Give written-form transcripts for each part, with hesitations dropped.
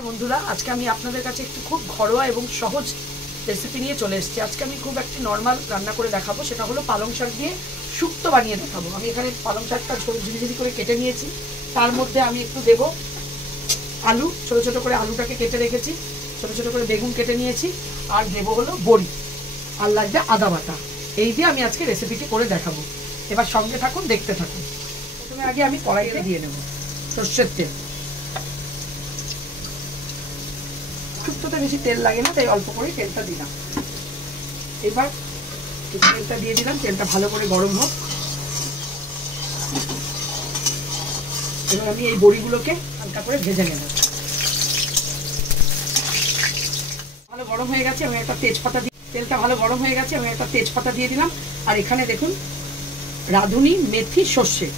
বন্ধুরা, আজকে আমি আপনাদের কাছে একটু খুব ঘরোয়া এবং সহজ রেসিপি নিয়ে চলে এসেছি। আজকে আমি খুব একটি নর্মাল রান্না করে দেখাবো, সেটা হলো পালং শাক দিয়ে শুক্তো বানিয়ে দেখাবো। আমি এখানে পালং শাকটা ঝিরিঝিরি করে কেটে নিয়েছি। তার মধ্যে আমি একটু দেবো আলু, ছোটো ছোটো করে আলুটাকে কেটে রেখেছি, ছোটো ছোটো করে বেগুন কেটে নিয়েছি, আর দেবো হলো বড়ি, আর লাগবে আদা বাটা। এই দিয়ে আমি আজকে রেসিপিটি করে দেখাবো। এবার সঙ্গে থাকুন, দেখতে থাকুন। প্রথমে আগে আমি কড়াইতে দিয়ে নেব সর্ষের তেল। শুক্তোতে বেশি তেল লাগে না, তাই অল্প করে তেলটা দিলাম। এবার তেলটা দিয়ে দিলাম, তেলটা ভালো করে গরম হোক। এবার আমি এই বড়িগুলোকে হালকা করে ভেজে নেব। ভালো গরম হয়ে গেছে, আমি একটা তেজপাতা দিয়ে, তেলটা ভালো গরম হয়ে গেছে, আমি একটা তেজপাতা দিয়ে দিলাম। আর এখানে দেখুন রাঁধুনি, মেথি, সর্ষে,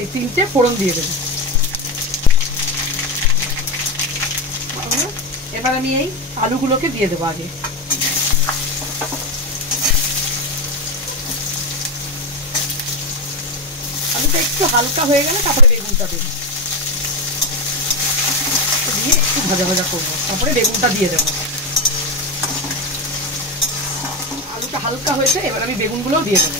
এই তিনটে ফোড়ন দিয়ে দেব। এবার আমি এই আলুগুলোকে দিয়ে দেবো আগে। আলুটা একটু হালকা হয়ে গেলে তারপরে বেগুনটা দেবো, দিয়ে একটু ভাজা ভাজা করবো, তারপরে বেগুনটা দিয়ে দেবো। আলুটা হালকা হয়েছে, এবার আমি বেগুনগুলোও দিয়ে দেবো।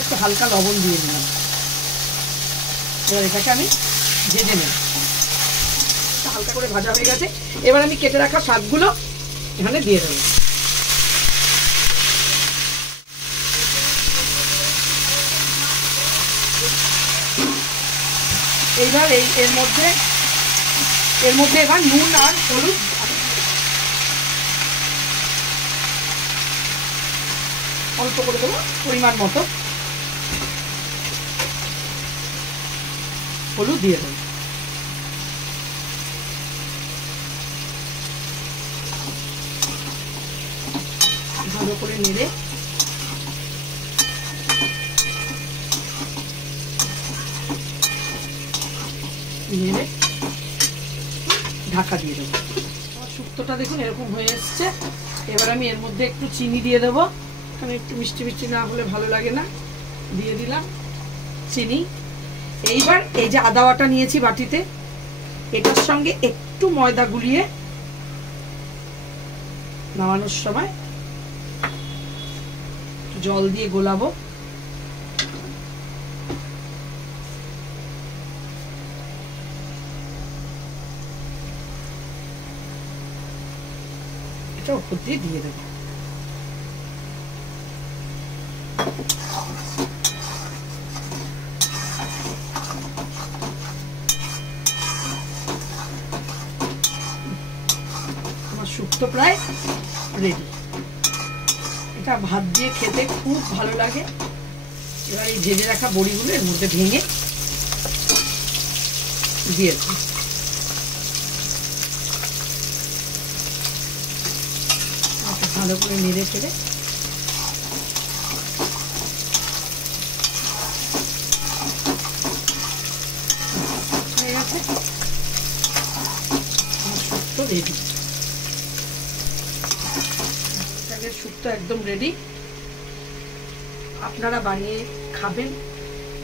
একটু হালকা লবণ দিয়ে দিলাম। এবার এটাকে আমি ভেজে নেব। হালকা করে ভাজা হয়ে গেছে, এবার আমি কেটে রাখা শাকগুলো এখানে দিয়ে দেবো। এইবার এর মধ্যে এবার নুন আর হলুদ অল্প করে দেবো, পরিমাণ মতো হলুদ দিয়ে দেবো। ভালো করে নেড়ে ঢাকা দিয়ে দেবো। শুক্তোটা দেখুন এরকম হয়ে এসছে। এবার আমি এর মধ্যে একটু চিনি দিয়ে দেবো, কারণ একটু মিষ্টি মিষ্টি না হলে ভালো লাগে না। দিয়ে দিলাম চিনি। এইবার এই যে আদা বাটা নিয়েছি বাটিতে, এটার সঙ্গে একটু ময়দা গুলিয়ে নামানোর সময় জল দিয়ে গোলাবো। এটা উপর দিয়ে দিয়ে দেবো। আমার শুক্তো প্রায় রেডি। এটা ভাত দিয়ে খেতে খুব ভালো লাগে। এবার এই ভেজে রাখা বড়িগুলো এর মধ্যে ভেঙে দিয়েছি। ভালো করে নেড়ে ফেলে হয়ে গেছে, শুক্তো রেডি। শুক্তো একদম রেডি। আপনারা বানিয়ে খাবেন,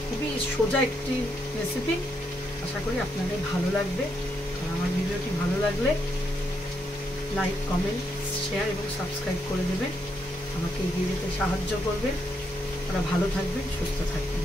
খুবই সোজা একটি রেসিপি। আশা করি আপনাদের ভালো লাগবে। আর আমার ভিডিওটি ভালো লাগলে লাইক, কমেন্ট, শেয়ার এবং সাবস্ক্রাইব করে দেবেন। আমাকে এগিয়ে যেতে সাহায্য করবেন। আপনারা ভালো থাকবেন, সুস্থ থাকবেন।